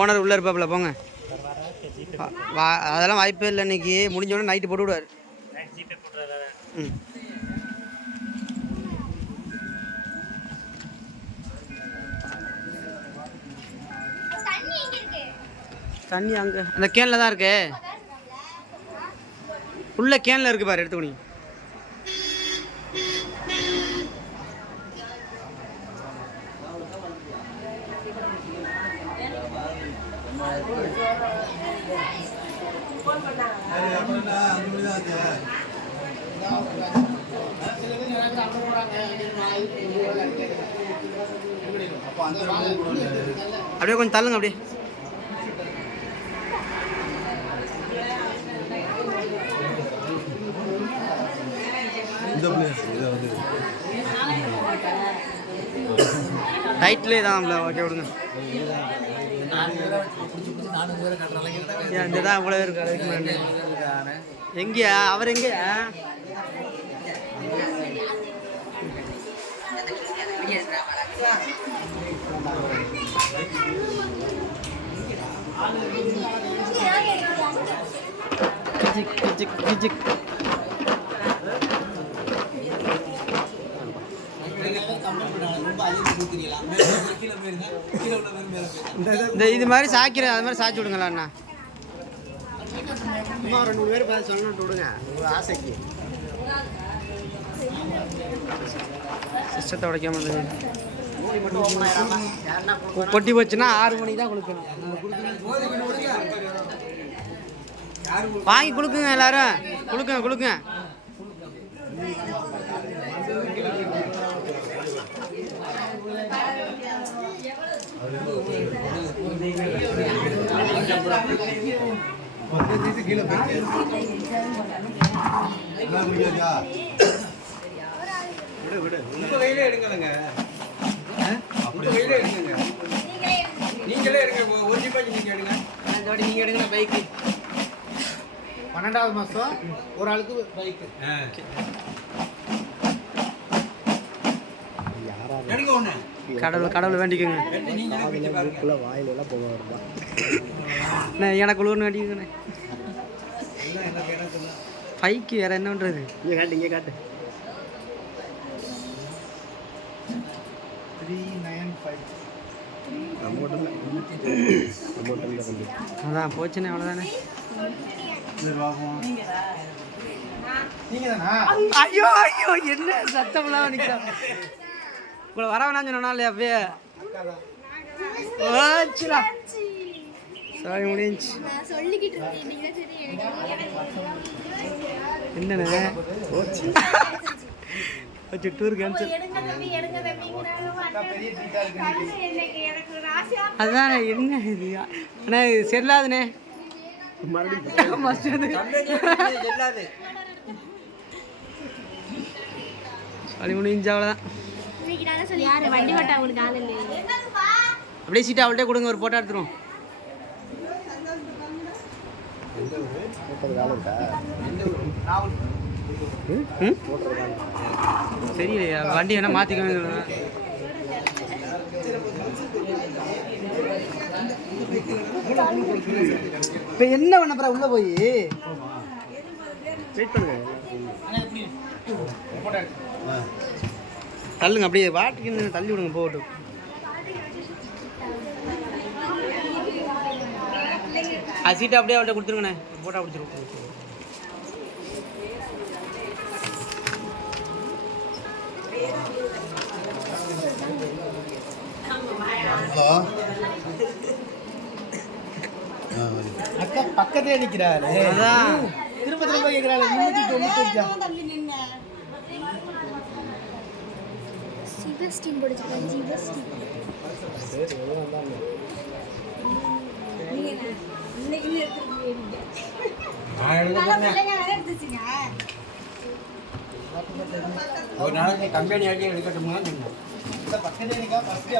Owner உள்ளே இருப்பாப்புல போங்க. அதெல்லாம் வாய்ப்பே இல்லை. இன்னைக்கு முடிஞ்சோடனே நைட்டு போட்டு விடுவார். ம் தண்ணி அங்கே அந்த கேனில் தான் இருக்கு. உள்ள கேனில் இருக்கு பாரு, எடுத்துக்கோங்க. அப்படியே கொஞ்சம் தள்ளுங்க. அப்படியே டைட்லே தான் ஓகே விடுங்க. இந்த தான் இவ்வளோ இருக்கு. எங்கேயா அவர் எங்கேயா? இந்த இது மாதிரி சாய்க்கிற அது மாதிரி சாய்ச்சி விடுங்களா அண்ணா. சும்மா 2 பேர் பார்த்து சொல்லணும்னு விடுங்க ஒரு ஆசைக்கு. சிஸ்டத்தை உடைக்காம கொட்டி போச்சுன்னா 6 மணிக்கு தான் கொடுக்கணும். வாங்கி கொடுக்குங்க எல்லாரும். கொடுக்குங்க. நீங்க எடுங்க பைக்கு. 12வது மாதம் ஒரு ஆளுக்கு பைக்கு. கடவுள் வேண்டிக்கோங்க. வாயிலெல்லாம் போக வருமா எனக்கு குளிர்னு வேண்டிக்கோங்கண்ணே. பைக்கு வேற என்ன பண்றது? இங்கே காட்டு 395 அதான் போச்சுண்ணே. அவ்வளோதானே. ஐயோ என்ன சத்தம்லாம் நிற்க உங்களை வர வேணாம் சொன்னா இல்லையா? அப்பயே சாரி முடிஞ்சு. என்னண்ணே டூர் கேன்சல். அதான் என்ன இது அண்ணா இது செல்லாதுண்ணே. சாரி முடிஞ்சு. அவ்வளோதான். அப்படியே சீட்டை அவள்கிட்ட கொடுங்க. ஒரு போட்டோ எடுத்துரும். தெரியலையா? வண்டி வேணா மாற்றிக்கணும். இப்போ என்ன பண்ண போற? உள்ள போய் வெயிட் பண்ணுங்க. தள்ளுங்க. அப்படியே வாட்டுக்கு தள்ளி விடுங்க. போகட்டும். அது சீட்டை அப்படியே அவள்கிட்ட கொடுத்துருங்கண்ணே. போட்டோ பிடிச்சிருவோம். அக்கா பக்கத்துல நிக்கிறாரு. திரும்ப கேட்கிறாள். 395 ஒரு நாளைக்கு கம்பெனி ஆகி எடுக்கட்டுமா? பக்கத்துல நிக்கா ஃபர்ஸ்ட்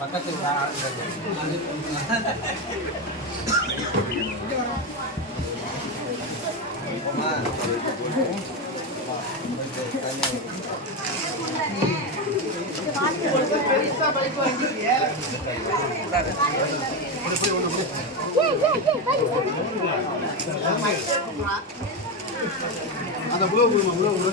பக்கத்துல அந்த புலோ குடுமா புலோ குடு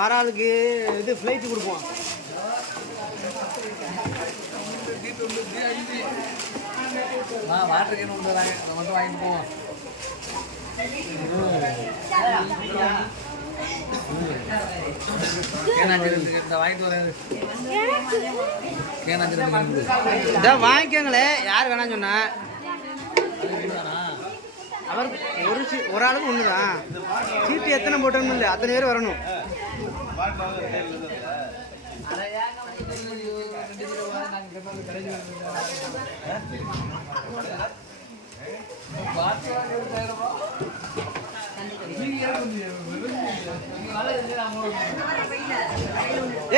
வர ஆளுக்கு இது ஃப்ளைட்டு கொடுப்போம். வாட்டர் கேன் கொண்டு வராங்க, அதை மட்டும் வாங்கிட்டு போவோம். வாங்கிக்கோங்களே, யார் வேணாம் சொன்னா அவர் ஒரு ஆளுக்கு ஒன்று தான். சீட்டு எத்தனை போட்டோம்னு இல்லை, அத்தனை பேர் வரணும்.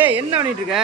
ஏய், என்ன பண்ணிட்டு இருக்க?